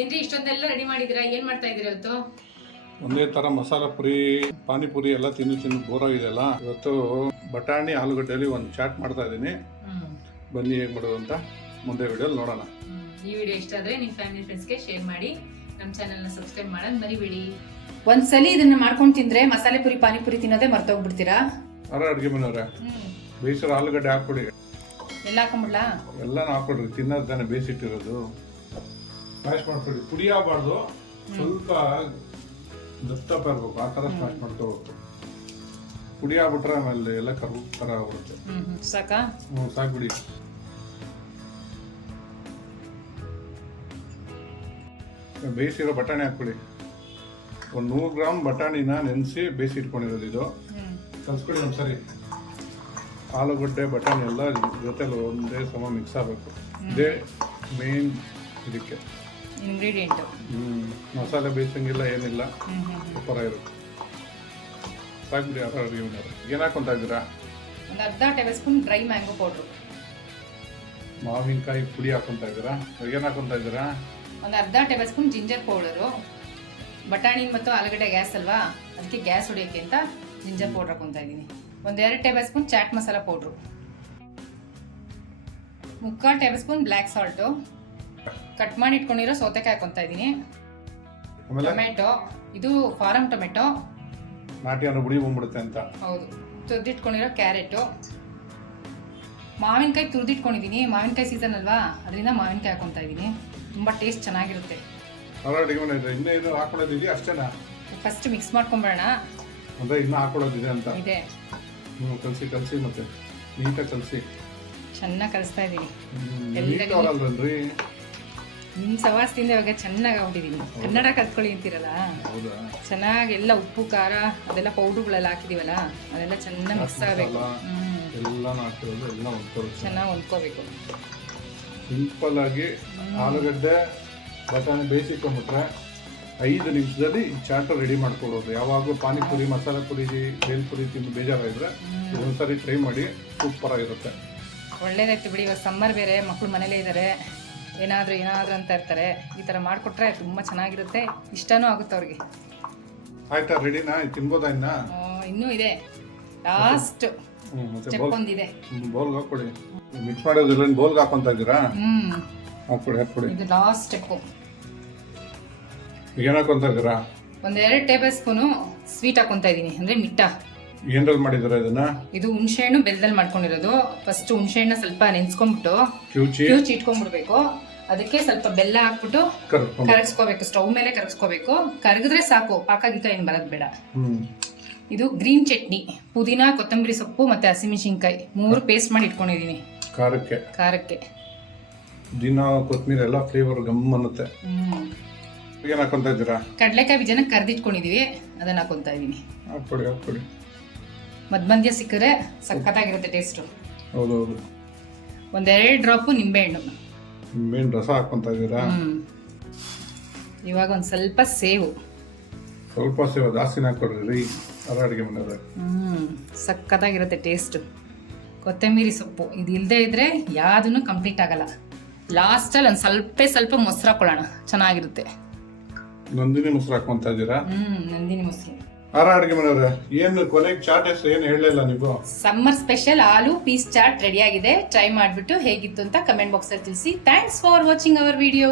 ಏನ್ರಿ ಇಷ್ಟೊಂದೆಲ್ಲ ರೆಡಿ ಮಾಡಿದಿರಾ? ಏನ್ ಮಾಡ್ತಾ ಇದೀರ ಇವತ್ತು? ಒಂದೇ ತರ ಮಸಾಲ ಪುರಿ ಪಾನಿಪುರಿ ಎಲ್ಲ ತಿಂದು ಬೋರ್ ಆಗಿದೆಯಲ್ಲ, ಇವತ್ತು ಬಟಾಣಿ ಆಲೂಗಡ್ಡೆಯಲ್ಲಿ ಒಂದು ಚಾಟ್ ಮಾಡ್ತಾ ಇದ್ದೀನಿ. ಬನ್ನಿ ಹೇಗೆ ಮಾಡೋದು ಅಂತ ಮುಂದೆ ವಿಡಿಯೋಲಿ ನೋಡೋಣ. ಈ ವಿಡಿಯೋ ಇಷ್ಟ ಆದ್ರೆ ನಿಮ್ಮ ಫ್ಯಾಮಿಲಿ ಫ್ರೆಂಡ್ಸ್ಗೆ ಶೇರ್ ಮಾಡಿ, ನಮ್ಮ ಚಾನೆಲ್ನ ಸಬ್ಸ್ಕ್ರೈಬ್ ಮಾಡೋದು ಮರಿಬೇಡಿ. ಒಂದ್ಸಲಿ ಇದನ್ನ ಮಾಡ್ಕೊಂಡು ತಿಂದ್ರೆ ಮಸಾಲೆ ಪುರಿ ಪಾನಿಪುರಿ ತಿನ್ನೋದೇ ಮರ್ತೋಗ್ಬಿಡ್ತೀರಾ. ಅಡುಗೆ ಮನೆಯವ್ರೆ, ಬೇಯಿಸಿರೋ ಆಲೂಗಡ್ಡೆ ಹಾಕ್ಬಿಡಿ. ಎಲ್ಲ ಹಾಕೊಂಡ್ಬಿಡ್ಲಾ? ಎಲ್ಲಾನು ಹಾಕೊಡ್ರಿ, ತಿನ್ನೋದು ತಾನೇ ಬೇಯಿಸಿಟ್ಟಿರೋದು. ಸ್ಮ್ಯಾಶ್ ಮಾಡ್ಕೊಡಿ, ಪುಡಿ ಆಗಬಾರ್ದು, ಸ್ವಲ್ಪ ದಪ್ಪ ಇರ್ಬೇಕು, ಆ ಥರ ಸ್ಮ್ಯಾಶ್ ಮಾಡ್ಕೋಬೇಕು. ಪುಡಿ ಆಗ್ಬಿಟ್ರೆ ಆಮೇಲೆ ಎಲ್ಲ ಕರು ಥರ ಆಗ್ಬಿಡುತ್ತೆ. ಸಾಕಾ? ಸಾಕ್ಬಿಡಿ. ಬೇಯಿಸಿರೋ ಬಟಾಣಿ ಹಾಕ್ಬಿಡಿ. ಒಂದು 100 ಗ್ರಾಮ್ ಬಟಾಣಿನ ನೆನೆಸಿ ಬೇಯಿಸಿ ಇಟ್ಕೊಂಡಿರೋದು. ಇದು ಕಲ್ಸ್ಕೊಡಿ ಒಂದ್ಸರಿ. ಆಲೂಗಡ್ಡೆ ಬಟಾಣಿ ಎಲ್ಲ ಜೊತೆಲಿ ಒಂದೇ ಸಮ ಮಿಕ್ಸ್ ಆಗಬೇಕು. ಇದೇ ಮೇನ್ ಇದಕ್ಕೆ ಇಂಗ್ರೀಡಿಯೆಂಟ್. ಮಸಾಲೆ ಬೇಯಿಸಂಗಿಲ್ಲ, ಏನಿಲ್ಲ, ಸೂಪರ್ ಆಗಿರುತ್ತೆ. ಸಾಕ್ಬಿಡಿ. ಅಡುಗೆ ಏನು ಹಾಕೊಂತ ಇದ್ದೀರಾ? ಒಂದು ಅರ್ಧ table spoon dry mango powder. ಮಾವಿನಕಾಯಿ ಪುಡಿ ಹಾಕೊಂತ ಇದ್ದೀರಾ? ಏನು ಹಾಕೊಂತ ಇದ್ದೀರಾ? ಒಂದು ಅರ್ಧ ಟೇಬಲ್ ಸ್ಪೂನ್ ಜಿಂಜರ್ ಪೌಡರು. ಬಟಾಣಿ ಮತ್ತು ಆಲೂಗಡ್ಡೆ ಗ್ಯಾಸ್ ಅಲ್ವಾ, ಅದಕ್ಕೆ ಗ್ಯಾಸ್ ಹೊಡಿಯೋಕ್ಕೆ ಅಂತ ಜಿಂಜರ್ ಪೌಡ್ರ್ ಹಾಕೊತಾ ಇದ್ದೀನಿ. ಒಂದು 2 tablespoon chaat masala powder, 3/4 tablespoon black salt, cut ಮಾಡಿ ಇಟ್ಕೊಂಡಿರೋ ಸೌತೆಕಾಯಿ ಹಾಕೊತಾ ಇದ್ದೀನಿ. ಟೊಮೆಟೊ, ಇದು ಫಾರಂ ಟೊಮೆಟೊ, ನಾಟಿ ಅನ್ನೋ ಬುಡಿ ಬಂದ್ಬಿಡುತ್ತೆ ಅಂತ. ಹೌದು. ತುರಿದಿಟ್ಕೊಂಡಿರೋ ಕ್ಯಾರೆಟು, ಮಾವಿನಕಾಯಿ ತುರಿದಿಟ್ಕೊಂಡಿದ್ದೀನಿ. ಮಾವಿನಕಾಯಿ ಸೀಸನ್ ಅಲ್ವಾ, ಅದರಿಂದ ಮಾವಿನಕಾಯಿ ಹಾಕೊತಾ ಇದ್ದೀನಿ. ತುಂಬ ಟೇಸ್ಟ್ ಚೆನ್ನಾಗಿರುತ್ತೆ. ಇನ್ನೂ ಇದು ಹಾಕೊಳ್ಳೋದಿದೆ ಅಷ್ಟೇನಾ? ಫಸ್ಟ್ ಮಿಕ್ಸ್ ಮಾಡ್ಕೊಂಬರೋಣ. ಅಂದರೆ ಇನ್ನೂ ಹಾಕೊಳ್ಳೋದಿದೆ ಅಂತ ಇದೆ. ಕಲಸಿ ಮತ್ತೆ ನೀಟಾಗಿ ಕಲಸಿ. ಚೆನ್ನಾಗಿ ಕಲಿಸ್ತಾ ಇದ್ದೀನಿ. ನೀಟವರಲ್ರಿ, ನಿಮ್ಮ ಸವಾಸದಿಂದ ಇವಾಗ ಚೆನ್ನಾಗಿ ಆಗ್ಬಿಟ್ಟಿದ್ದೀನಿ. ಕನ್ನಡ ಕಲ್ತ್ಕೊಳ್ಳಿ ಅಂತೀರಲ್ಲ, ಚೆನ್ನಾಗಿ ಎಲ್ಲ ಉಪ್ಪು ಖಾರ ಅದೆಲ್ಲ ಪೌಡ್ರುಗಳೆಲ್ಲ ಹಾಕಿದೀವಲ್ಲ, ಅದೆಲ್ಲ ಚೆನ್ನಾಗಿ ಮಿಕ್ಸ್ ಆಗಬೇಕು. ಚೆನ್ನಾಗಿ ಹೊಂದ್ಕೋಬೇಕು. ಸಿಂಪಲ್ ಆಗಿ ಆಲೂಗಡ್ಡೆ ಬಟಾಣಿ ಬೇಯಿಸಿಕೊಂಡ್ಬಿಟ್ರೆ 5 ನಿಮಿಷದಲ್ಲಿ ಚಾಟ್ ರೆಡಿ ಮಾಡ್ಕೊಳ್ಳೋದು. ಯಾವಾಗಲೂ ಪಾನಿಪುರಿ ಮಸಾಲೆ ಪುರಿ ಬೇಲ್ಪುರಿ ತಿಂದು ಬೇಜಾರಾಗಿದ್ರೆ ಇದೊಂದ್ಸರಿ ಟ್ರೈ ಮಾಡಿ, ಸೂಪರ್ ಆಗಿರುತ್ತೆ. ಒಳ್ಳೇದಾಯ್ತು ಬಿಡಿ. ಇವಾಗ ಸಮ್ಮರ್ ಬೇರೆ, ಮಕ್ಕಳು ಮನೇಲೇ ಇದ್ದಾರೆ, ಏನಾದರೂ ಅಂತ ಇರ್ತಾರೆ. ಈ ಥರ ಮಾಡಿಕೊಟ್ರೆ ತುಂಬ ಚೆನ್ನಾಗಿರುತ್ತೆ, ಇಷ್ಟನೂ ಆಗುತ್ತೆ ಅವ್ರಿಗೆ. ಆಯ್ತಾ? ರೆಡಿನಾ? ತಿನ್ಬೋದಾ? ಇನ್ನೂ ಇದೆ, ಲಾಸ್ಟ್ ಸ್ಟೆಪ್ ಒಂದಿದೆ. ಬೌಲ್ಗೆ ಹಾಕ್ಕೊಡಿ. ಮಿಕ್ಸ್ ಮಾಡೋದಿಲ್ಲ, ಬೌಲ್ಗೆ ಹಾಕೊಂತ ಇದ್ದೀರಾ? ಹಾಕ್ಕೊಡಿ. ಇದು ಲಾಸ್ಟ್ ಸ್ಟೆಪ್ಪು. ಏನು ಹಾಕೊಂತ ಇದ್ದೀರಾ? ಒಂದು 2 ಟೇಬಲ್ ಸ್ಪೂನು ಸ್ವೀಟ್ ಹಾಕೊಂತ ಇದ್ದೀನಿ, ಅಂದರೆ ಮಿಟ್ಟ. ಏನ್ರಲ್ಲಿ ಮಾಡಿದ್ದೀರಾ ಇದನ್ನ? ಇದು ಹುಣಸೆಹಣ್ಣು ಬೆಲ್ಲದಲ್ಲಿ ಮಾಡ್ಕೊಂಡಿರೋದು. ಫಸ್ಟ್ ಹುಣಸೆಹಣ್ಣು ಸ್ವಲ್ಪ ನೆನ್ಸ್ಕೊಂಡ್ಬಿಟ್ಟು ಕ್ಯೂಚಿ ಇಟ್ಕೊಂಡ್ಬಿಡ್ಬೇಕು. ಅದಕ್ಕೆ ಸ್ವಲ್ಪ ಬೆಲ್ಲ ಹಾಕ್ಬಿಟ್ಟು ಕರಗಿಸ್ಕೋಬೇಕು. ಸ್ಟವ್ ಮೇಲೆ ಕರಗಿಸ್ಕೋಬೇಕು. ಕರಗಿದ್ರೆ ಸಾಕು, ಪಾಕ ಗೀಕ ಏನು ಬರೋದು ಬೇಡ. ಇದು ಗ್ರೀನ್ ಚಟ್ನಿ, ಪುದೀನ, ಕೊತ್ತಂಬರಿ ಸೊಪ್ಪು ಮತ್ತೆ ಹಸಿಮೆಣಸಿನ್ಕಾಯಿ 3 ಪೇಸ್ಟ್ ಮಾಡಿ ಇಟ್ಕೊಂಡಿದ್ದೀನಿ ಖಾರಕ್ಕೆ. ದಿನ ಕೊತ್ತಂಬರಿ ಎಲ್ಲ ಫ್ಲೇವರ್ ಗಮ್ ಅನ್ನುತ್ತೆ. ಏನು ಹಾಕೊಂತ ಇದ್ದೀರಾ? ಕಡಲೆಕಾಯಿ ಬೀಜನ ಕರ್ದಿಟ್ಕೊಂಡಿದೀವಿ, ಅದನ್ನ ಹಾಕೊಂತ ಇದ್ದೀನಿ. ಹಾಕ್ಕೊಡಿ. ಮಧ್ಯ ಸಿಕ್ಕರೆ ಸಖತ್ತಾಗಿರುತ್ತೆ ಟೇಸ್ಟು. ಹೌದೌದು. ಒಂದು 2 ಡ್ರಾಪು ನಿಂಬೆಹಣ್ಣು ರಸ ಹಾಕೊಂತ ಇದ್ದೀರಾ? ಇವಾಗ ಒಂದು ಸ್ವಲ್ಪ ಸೇವು ಜಾಸ್ತಿನ ಹಾಕೊಡ್ರಿ. ಅಡುಗೆ ಮನೆಯವ್ರೆ, ಸಖತ್ತಾಗಿರುತ್ತೆ ಟೇಸ್ಟು. ಕೊತ್ತಂಬರಿ ಸೊಪ್ಪು ಇದು ಇಲ್ಲದೆ ಇದ್ರೆ ಯಾವುದೂ ಕಂಪ್ಲೀಟ್ ಆಗಲ್ಲ. ಲಾಸ್ಟಲ್ಲಿ ಒಂದು ಸ್ವಲ್ಪ ಮೊಸರು ಹಾಕೊಳ್ಳೋಣ, ಚೆನ್ನಾಗಿರುತ್ತೆ. ನಂದಿನಿ ಮೊಸರು ಹಾಕೊಂತ ಇದ್ದೀರಾ? ನಂದಿನಿ ಮೊಸರು. ಅಡುಗೆ ಮನೆಯವ್ರೆ, ಏನು ಕೊನೆಗೆ ಚಾಟ್ ಹೆಸರು ಏನು ಹೇಳಲಿಲ್ಲ ನೀವು? ಸಮ್ಮರ್ ಸ್ಪೆಷಲ್ ಆಲೂ ಪೀಸ್ ಚಾಟ್ ರೆಡಿ ಆಗಿದೆ. ಟ್ರೈ ಮಾಡಿಬಿಟ್ಟು ಹೇಗಿತ್ತು ಅಂತ ಕಮೆಂಟ್ ಬಾಕ್ಸಲ್ಲಿ ತಿಳಿಸಿ. Thanks for watching our video.